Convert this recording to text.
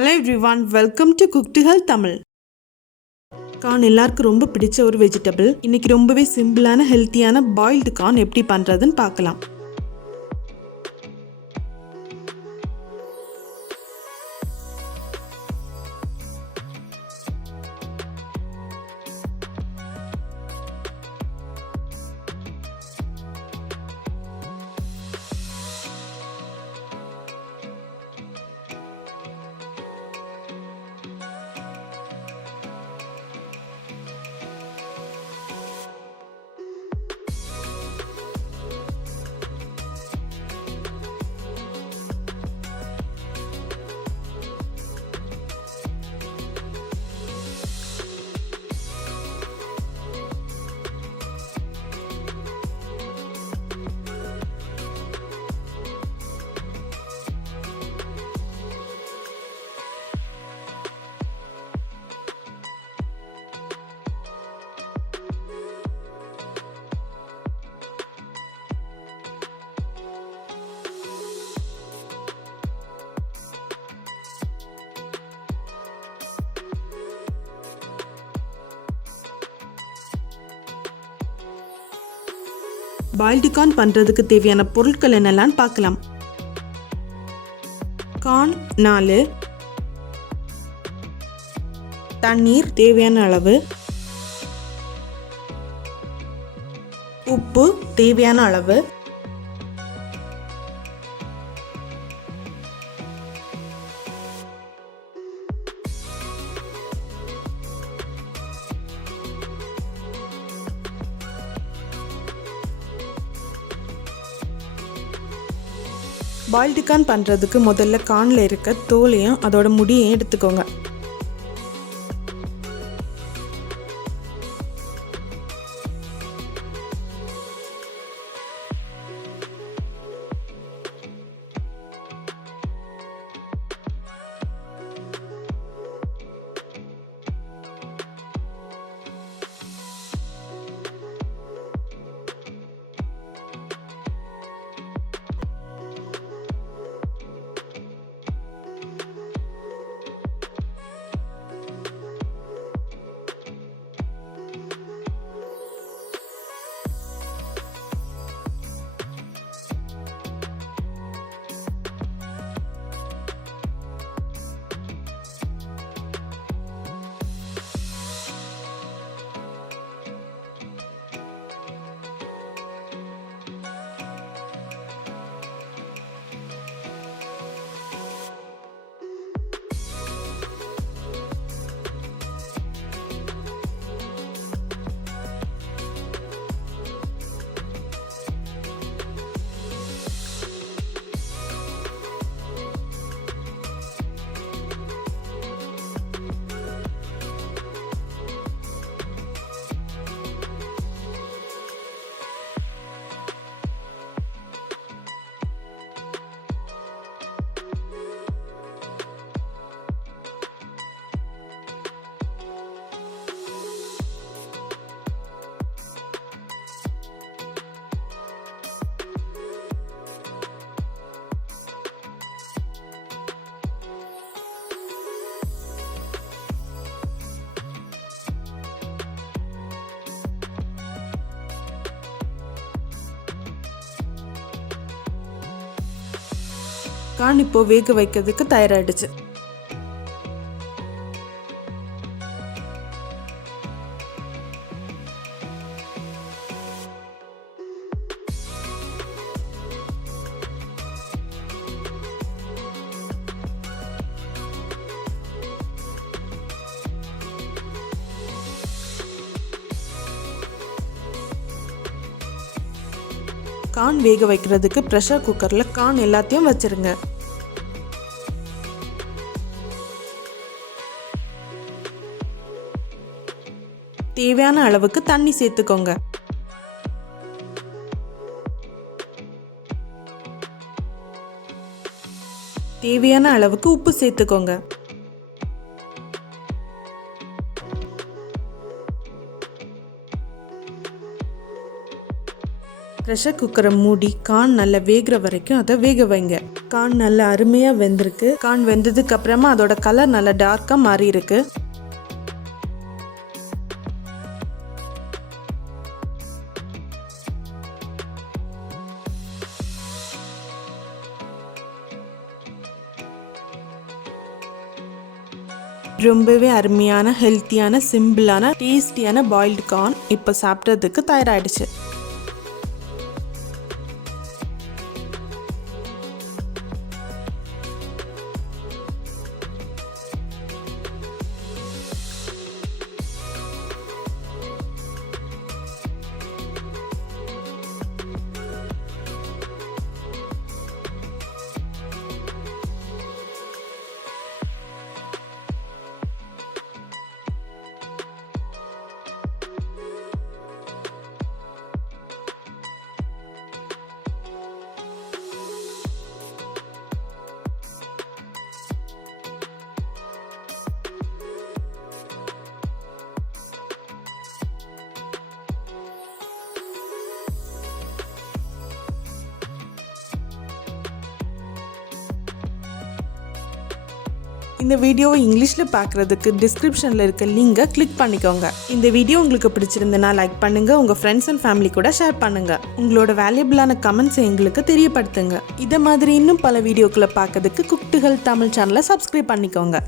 Hello everyone, welcome to cook to health Tamil. Corn எல்லாருக்கும் ரொம்ப பிடிச்ச ஒரு வெஜிடபிள். இன்னைக்கு ரொம்பவே சிம்பிளான ஹெல்த்தியான பாயில்டு கார்ன் எப்படி பண்ணுறதுன்னு பார்க்கலாம். பாயில்டு கார்ன் பண்ணுறதுக்கு தேவையான பொருட்கள் என்னெல்லாம் பார்க்கலாம். கார்ன் 4, தண்ணீர் தேவையான அளவு, உப்பு தேவையான அளவு, பாயில்டு கார்ன் பண்ணுறதுக்கு முதல்ல கார்னில் இருக்க தோலையும் அதோட முடியையும் எடுத்துக்கோங்க. கார்ன் இப்போ வேக வைக்கிறதுக்கு தயாராகிடுச்சு. கார்ன் வேக வைக்கிறதுக்கு ப்ரெஷர் குக்கரில் கார்ன் எல்லாத்தையும் வச்சிருங்க. தேவையான அளவுக்கு தண்ணி சேர்த்துக்கோங்க. தேவையான அளவுக்கு உப்பு சேர்த்துக்கோங்க. ப்ரெஷர் குக்கரை மூடி கார்ன் நல்லா வேகிற வரைக்கும் அதை வேக வைங்க. கார்ன் நல்லா அருமையாக வெந்திருக்கு. கார்ன் வெந்ததுக்கு அப்புறமா அதோட கலர் நல்லா டார்க்காக மாறி இருக்கு. ரொம்பவே அருமையான ஹெல்த்தியான சிம்பிளான டேஸ்டியான பாயில்டு கார்ன் இப்போ சாப்பிட்றதுக்கு தயாராகிடுச்சு. இந்த வீடியோவை இங்கிலீஷில் பார்க்குறதுக்கு டிஸ்கிரிப்ஷனில் இருக்க லிங்கை கிளிக் பண்ணிக்கோங்க. இந்த வீடியோ உங்களுக்கு பிடிச்சிருந்தனா லைக் பண்ணுங்கள், உங்கள் ஃப்ரெண்ட்ஸ் அண்ட் ஃபேமிலி கூட ஷேர் பண்ணுங்கள். உங்களோட வேல்யூபிளான கமெண்ட்ஸை எங்களுக்கு தெரியப்படுத்துங்க. இதை மாதிரி இன்னும் பல வீடியோக்களை பார்க்கறதுக்கு குக் டு ஹெல்த் தமிழ் சேனலை சப்ஸ்கிரைப் பண்ணிக்கோங்க.